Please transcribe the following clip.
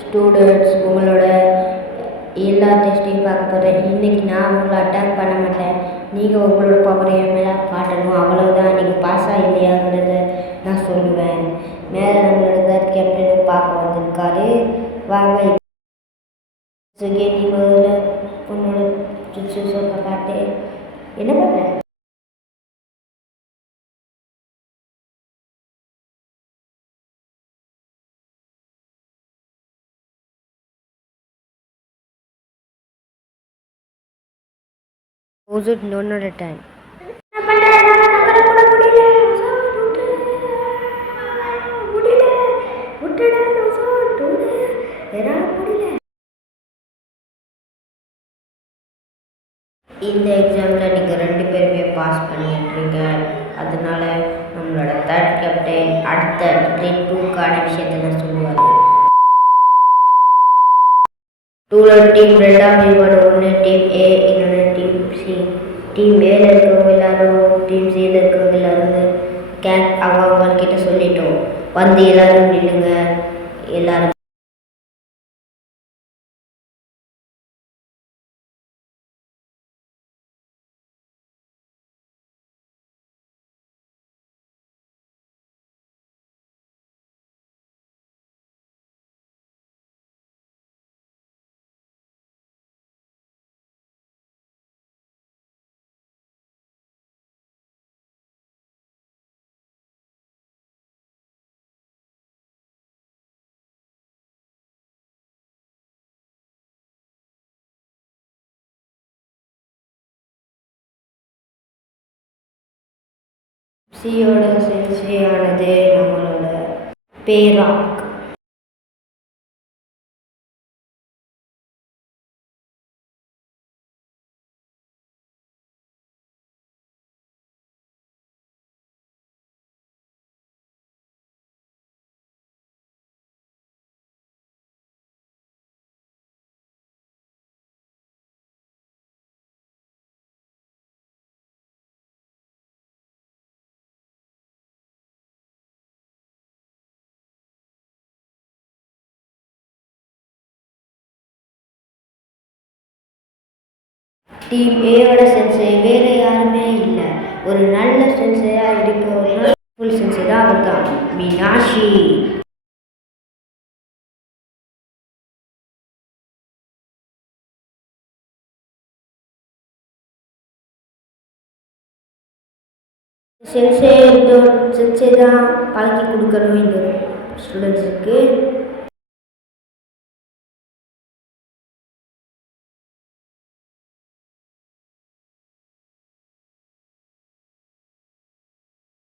Students, உங்களோட எல்லா டெஸ்ட்டையும் பார்க்க போகிறேன். இன்றைக்கி நான் உங்களை அட்டாக் பண்ண மாட்டேன். நீங்கள் உங்களோட பவரை என் மேலே காட்டணும். அவ்வளோதான். நீங்கள் பாஸா இல்லையாங்கிறத நான் சொல்லுவேன். மேலே நம்மளோட தேர்ட் கேப்டன் பார்க்க வந்திருக்காரு. வாங்க. நீ முதல்ல உன்னோட சொல்ல காட்டு. என்ன பண்ணுறேன்? Was it none at a time? இந்த எக்ஸாமில் நீங்கள் 2 பேருமே பாஸ் பண்ணிட்டுருங்க. அதனால நம்மளோட தேர்ட் கேப்டன் அடுத்த கிரேட் 2க்கான விஷயத்தை நான் சொல்லுவார். டீம் 2ஆம் விவாட 1 டீம் ஏ, இன்னொன்று டீம் சி. டீம் ஏல இருக்கவங்க எல்லாரும் டீம் சியில் இருக்கவங்க எல்லாரும் அவங்கக்கிட்ட சொல்லிட்டோம், வந்து எல்லாரும் நில்லுங்க. எல்லாரும் சியோட சென்சேயானது நம்மளோட பேராக். டீம் ஏயோட சென்சே வேறு யாருமே இல்லை. ஒரு நல்ல சென்சேயாக இருக்கிறவங்க ஃபுல் சென்சே தான். அவர் தான் மீனாட்சி. சென்சே தான் பழக்கி கொடுக்கணும் இந்த ஸ்டூடெண்ட்ஸுக்கு.